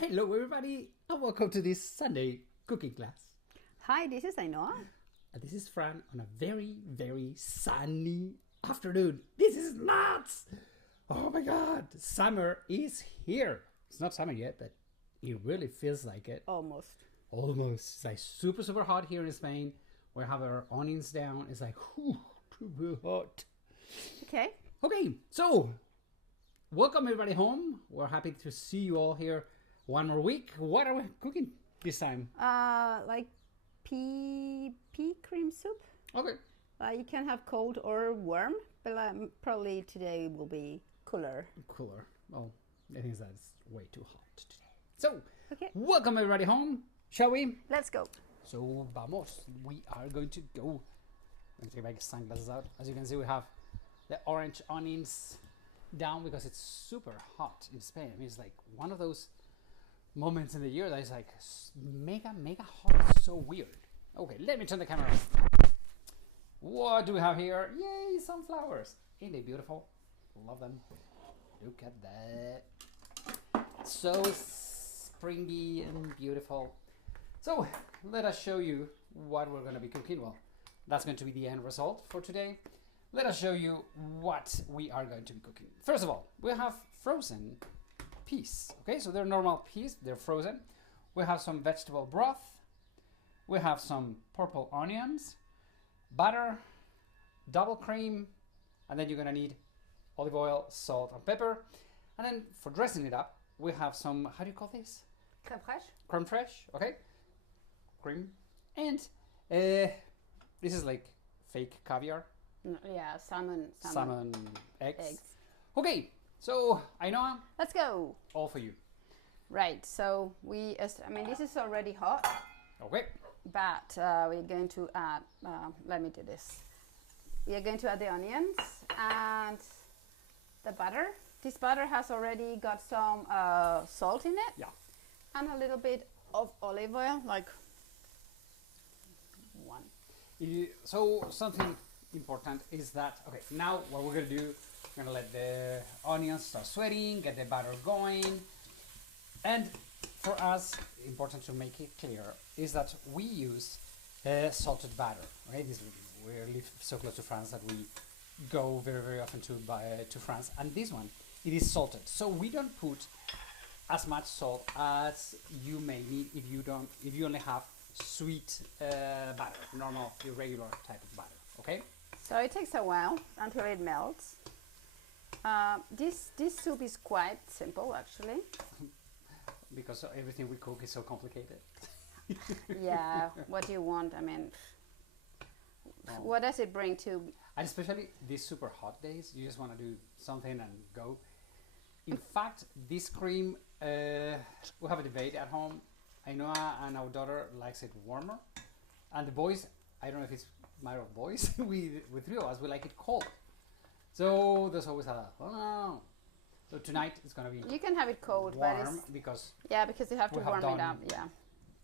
Hello everybody and welcome to this Sunday cooking class. Hi, this is Ainhoa. And this is Fran on a very sunny afternoon. This is nuts! Oh my god, summer is here. It's not summer yet, but it really feels like it. Almost. Almost. It's like super hot here in Spain. We have our onions down. It's like, whew, too hot. Okay. Okay, so welcome everybody home. We're happy to see you all here one more week. What are we cooking this time? Like pea cream soup. Okay. You can have cold or warm, but probably today will be cooler. Cooler. Well, I think that's way too hot today. So, Okay. welcome everybody home. Shall we? Let's go. So, vamos. We are going to go. Let me take my sunglasses out. As you can see, we have the orange onions down because it's super hot in Spain. I mean, it's like one of those moments in the year that is like mega hot. It's so weird. Okay, let me turn the camera off. What do we have here? Yay, sunflowers. Ain't they beautiful? Love them. Look at that. So springy and beautiful. So let us show you what we're going to be cooking. Well, that's going to be the end result for today. Let us show you what we are going to be cooking. First of all, we have frozen peas. Okay, so they're normal peas, they're frozen. We have some vegetable broth. We have some purple onions, butter, double cream, and then you're gonna need olive oil, salt, and pepper. And then for dressing it up, we have some, how do you call this? Crème fraîche. Creme fraiche, okay? Cream. And this is like fake caviar. Yeah, salmon. Eggs. Okay, so Ainhoa, Let's go. all for you. Right. So this is already hot, Okay. but we're going to add. Let me do this. We are going to add the onions and the butter. This butter has already got some salt in it. Yeah. And a little bit of olive oil, like one. So something important is that, okay, now what we're gonna do, we're gonna let the onions start sweating, get the butter going. And for us, important to make it clear is that we use salted butter. Okay, we live so close to France that we go very often to France, and this one, it is salted. So we don't put as much salt as you may need if you only have sweet butter, normal irregular type of butter. Okay. So it takes a while until it melts. This soup is quite simple, actually. Because everything we cook is so complicated. Yeah. What do you want? I mean, what does it bring to? And especially these super hot days, you just want to do something and go. In fact, this cream, we have a debate at home. Ainhoa and our daughter likes it warmer, and the boys, I don't know if it's matter of boys, we three of us, we like it cold. So there's always a, oh no. So tonight it's gonna be You can have it cold, warm but it's, because because you have to we have warm it done- up. Yeah.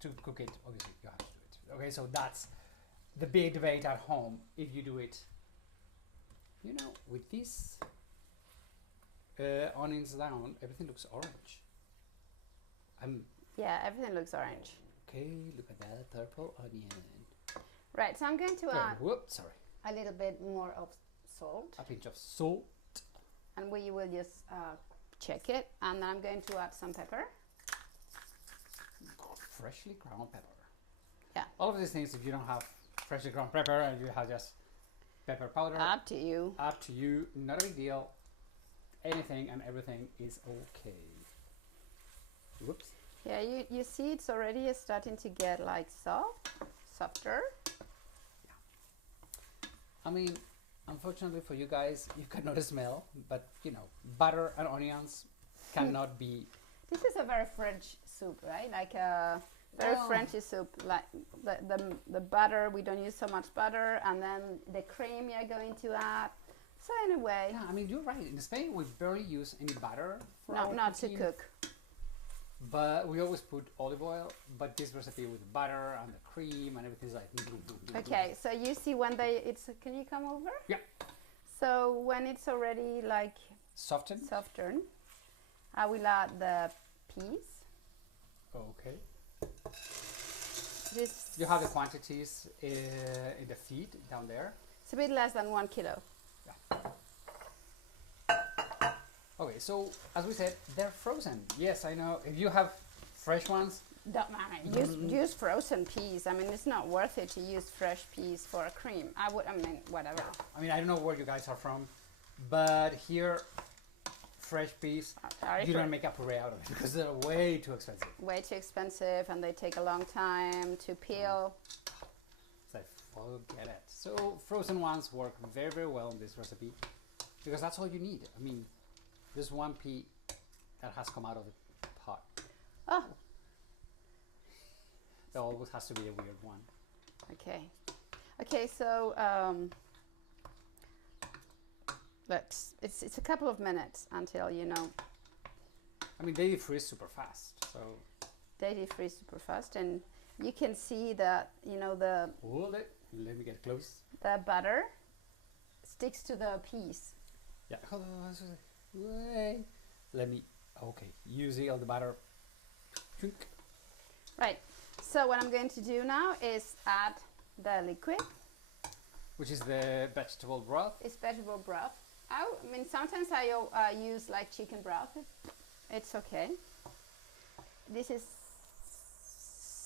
to cook it, obviously you have to do it. Okay, so that's the big debate at home. If you do it, you know, with this onions down, everything looks orange. Yeah, everything looks orange. Okay, look at that purple onion. Right. So I'm going to add Whoops, sorry. a little bit more of salt, A pinch of salt. and we will just check it. And then I'm going to add some pepper. Freshly ground pepper. Yeah. All of these things, if you don't have freshly ground pepper and you have just pepper powder, Up to you. up to you, not a big deal. Anything and everything is okay. Whoops. Yeah, you see it's already starting to get like softer. I mean, unfortunately for you guys, you cannot smell, but you know, butter and onions cannot be. This is a very French soup, right? Like a very Oh. Frenchy soup. Like the butter, we don't use so much butter, and then the cream you're going to add. So in a way, Yeah, I mean, you're right. In Spain, we barely use any butter for our not to cooking, cook. but we always put olive oil. But this recipe with butter and the cream and everything is like. Okay, so you see when can you come over? Yeah. So when it's already like Soften. softened, I will add the peas. You have the quantities in the feed down there. It's a bit less than 1 kilo. Okay, so as we said, they're frozen. Yes, I know. If you have fresh ones, Don't mind. Use frozen peas. I mean, it's not worth it to use fresh peas for a cream. I mean, whatever. I mean, I don't know where you guys are from, but here, fresh peas, you don't make a puree out of it because they're way too expensive. Way too expensive, and they take a long time to peel. So forget it. So frozen ones work very, very well in this recipe because that's all you need. I mean, there's one pea that has come out of the pot. Oh. There always has to be a weird one. Okay. Okay, so it's a couple of minutes until, you know. I mean, they freeze super fast, so. They defreeze super fast, and you can see that, you know, the. Hold it. Let me get close. The butter sticks to the peas. Yeah. Hold on. Wait. Let me. Okay. You see all the butter. Right. So what I'm going to do now is add the liquid. Which is the vegetable broth. It's vegetable broth. I mean, sometimes I use like chicken broth. It's okay. This is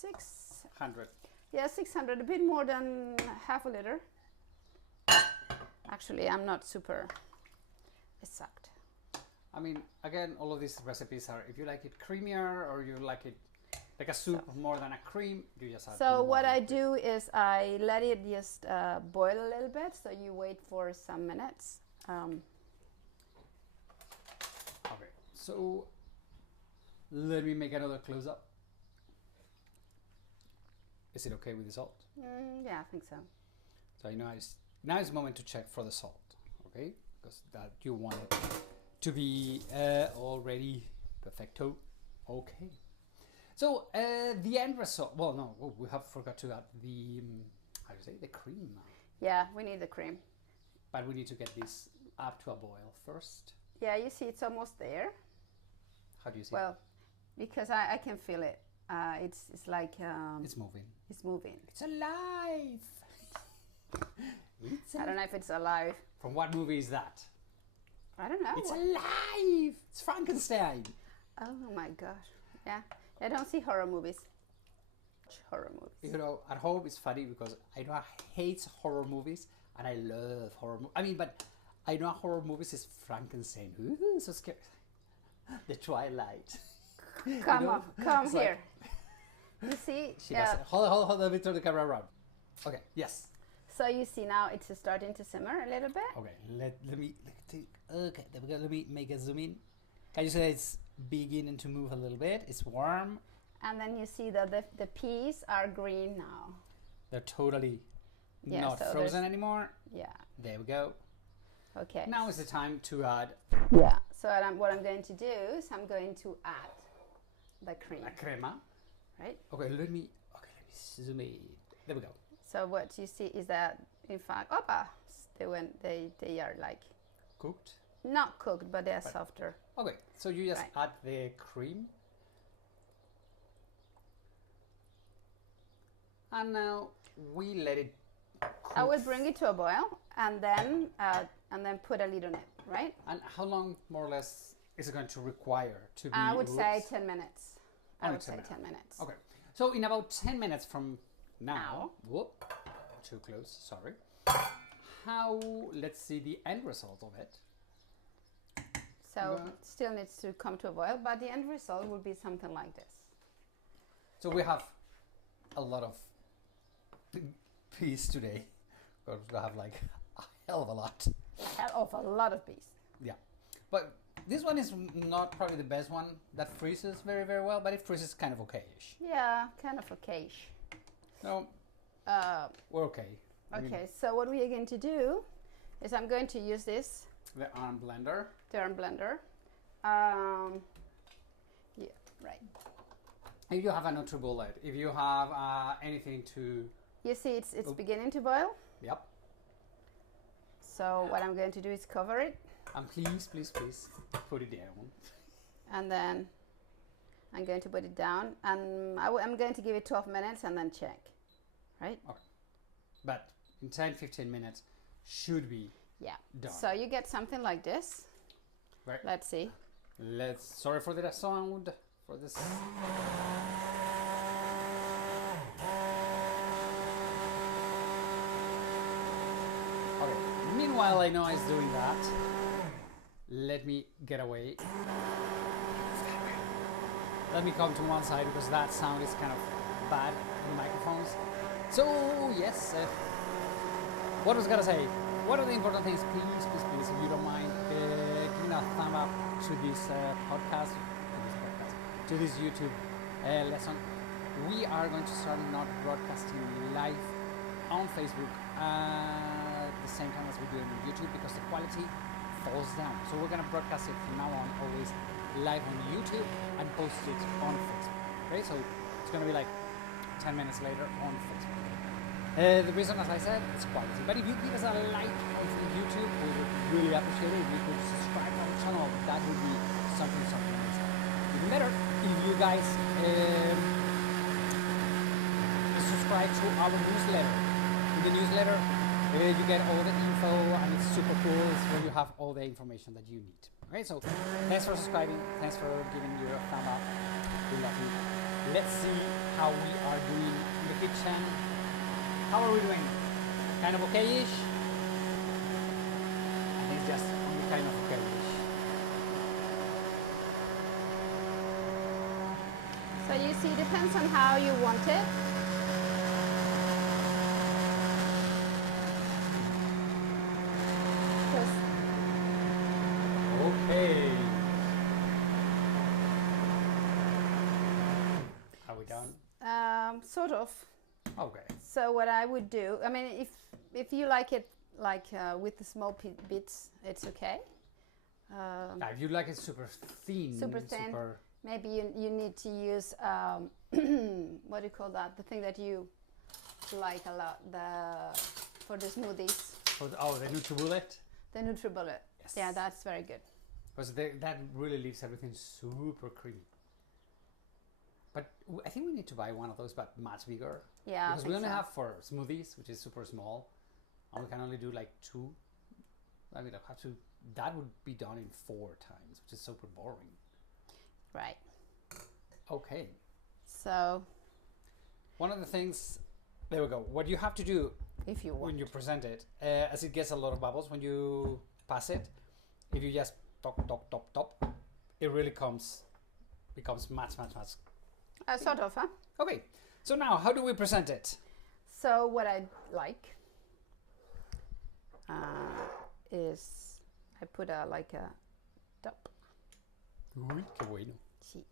600. Yeah, 600, a bit more than half a liter. Actually, I'm not super exact. I mean, again, all of these recipes are, if you like it creamier or you like it like a soup more than a cream, you just add. So what I do is I let it just boil a little bit. So you wait for some minutes. Okay, so let me make another close up. Is it okay with the salt? Yeah, I think so. So now is the moment to check for the salt, okay? Because that you want it to be already perfecto. Okay. So the end result. Well, no, we have forgot to add the how do you say, the cream. Yeah, we need the cream. But we need to get this up to a boil first. Yeah, you see, it's almost there. How do you see? Well, because I can feel it. It's like it's moving. It's moving. It's alive. I don't know if it's alive. From what movie is that? I don't know. It's alive. It's Frankenstein. Oh my gosh. Yeah. I don't see horror movies. Horror movies. You know, at home it's funny because I know I hate horror movies and I love horror movies. I mean, but I know horror movies is Frankenstein. Ooh, so scary. The Twilight. Come you know? on, come It's here. You see? She does it. Hold on, let me turn the camera around. Okay, yes. So you see now it's starting to simmer a little bit. Okay, let me take. Okay, there we go. Let me make a zoom in. Can you say it's beginning to move a little bit? It's warm. And then you see that the peas are green now. They're totally Yeah, not so frozen anymore. Yeah. There we go. Okay. Now is the time to add. Yeah. So what I'm going to do is I'm going to add the cream. La crema. Right. Okay, let me zoom in. There we go. So what you see is that, in fact, they are like Cooked. not cooked, but they're softer. Okay, so you just Right. add the cream. And now we let it cook. I will bring it to a boil and then put a lid on it, right? And how long, more or less, is it going to require to be? I would say 10 minutes. I Only would say 10 minutes. Okay, so in about 10 minutes from now, whoop, too close, sorry. Let's see the end result of it. So still needs to come to a boil, but the end result will be something like this. So we have a lot of peas today. We're gonna have like a hell of a lot. A hell of a lot of peas. Yeah, but this one is not probably the best one that freezes very, very well, but it freezes kind of okay-ish. Yeah, kind of okay-ish. No, we're okay. Okay, so what we are going to do is I'm going to use this. The arm blender. The arm blender. Yeah, right. If you have a NutriBullet, if you have anything to... You see it's beginning to boil. Yep. So what I'm going to do is cover it. And please, please, please put it down. And then I'm going to put it down. And I'm going to give it 12 minutes and then check. right? Okay. But in 10-15 minutes should be Yeah. done. So you get something like this. Right. Let's see. Sorry for the sound for this. Okay. Meanwhile, I know it's doing that. Let me get away. Let me come to one side because that sound is kind of bad in the microphones. So yes, what was I gonna say? One of the important things, please, if you don't mind, giving a thumb up to this podcast, to this YouTube lesson. We are going to start not broadcasting live on Facebook at the same time as we do it on YouTube because the quality falls down. So we're going to broadcast it from now on always live on YouTube and post it on Facebook. Okay, so it's going to be like 10 minutes later on Facebook. The reason, as I said, is quality. But if you give us a like on YouTube, we would really appreciate it. If you could subscribe to our channel, that would be something amazing. Even better, if you guys subscribe to our newsletter. In the newsletter, you get all the info, and it's super cool. It's where you have all the information that you need. Okay, so thanks for subscribing. Thanks for giving your thumb up. We love you. Let's see how we are doing in the kitchen. How are we doing? Kind of okay-ish? I think just only kind of okay-ish. So you see, depends on how you want it. Okay. Are we done? Sort of. Okay. So what I would do, I mean, if you like it like with the small bits, it's okay. Now, if you like it super thin, maybe you need to use what do you call that? The thing that you like a lot, for the smoothies. The NutriBullet. The NutriBullet. Yes. Yeah, that's very good. Because that really leaves everything super creamy. But I think we need to buy one of those, but much bigger. Yeah, because we only have for smoothies, which is super small, and we can only do like 2. I mean, that would be done in 4 times, which is super boring. Right. Okay. So. One of the things, there we go. What you have to do, if you want, when you present it, as it gets a lot of bubbles when you pass it, if you just top, it really becomes much. Sort of, huh? Okay, so now how do we present it? So what I like is I put like a top. Uy, qué bueno. Sí.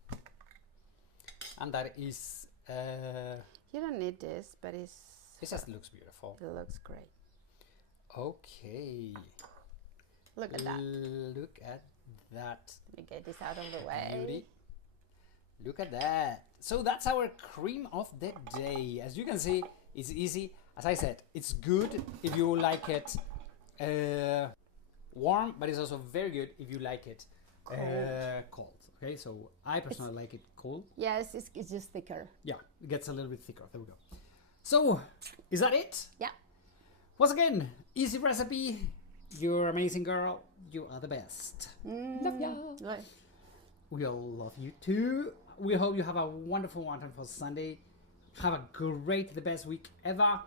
And that is. You don't need this, but it just looks beautiful. It looks great. Okay. Look at that. Look at that. Let me get this out of the way. Beauty. Look at that. So that's our cream of the day. As you can see, it's easy. As I said, it's good if you like it warm, but it's also very good if you like it cold. Okay, so I personally like it cold. Yes, it's just thicker. Yeah, it gets a little bit thicker. There we go. So, is that it? Yeah. Once again, easy recipe. You're amazing, girl. You are the best. Love ya. Right. We all love you too. We hope you have a wonderful Sunday. Have a great, the best week ever.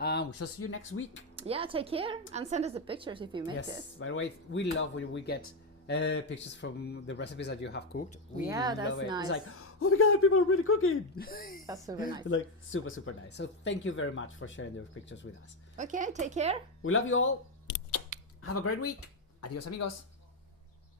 We shall see you next week. Yeah, take care and send us the pictures if you make it. Yes, by the way, we love when we get pictures from the recipes that you have cooked. We that's love it. nice. It's like, oh my god, people are really cooking. That's super nice. Like super nice. So thank you very much for sharing those pictures with us. Okay, take care. We love you all. Have a great week. Adios, amigos.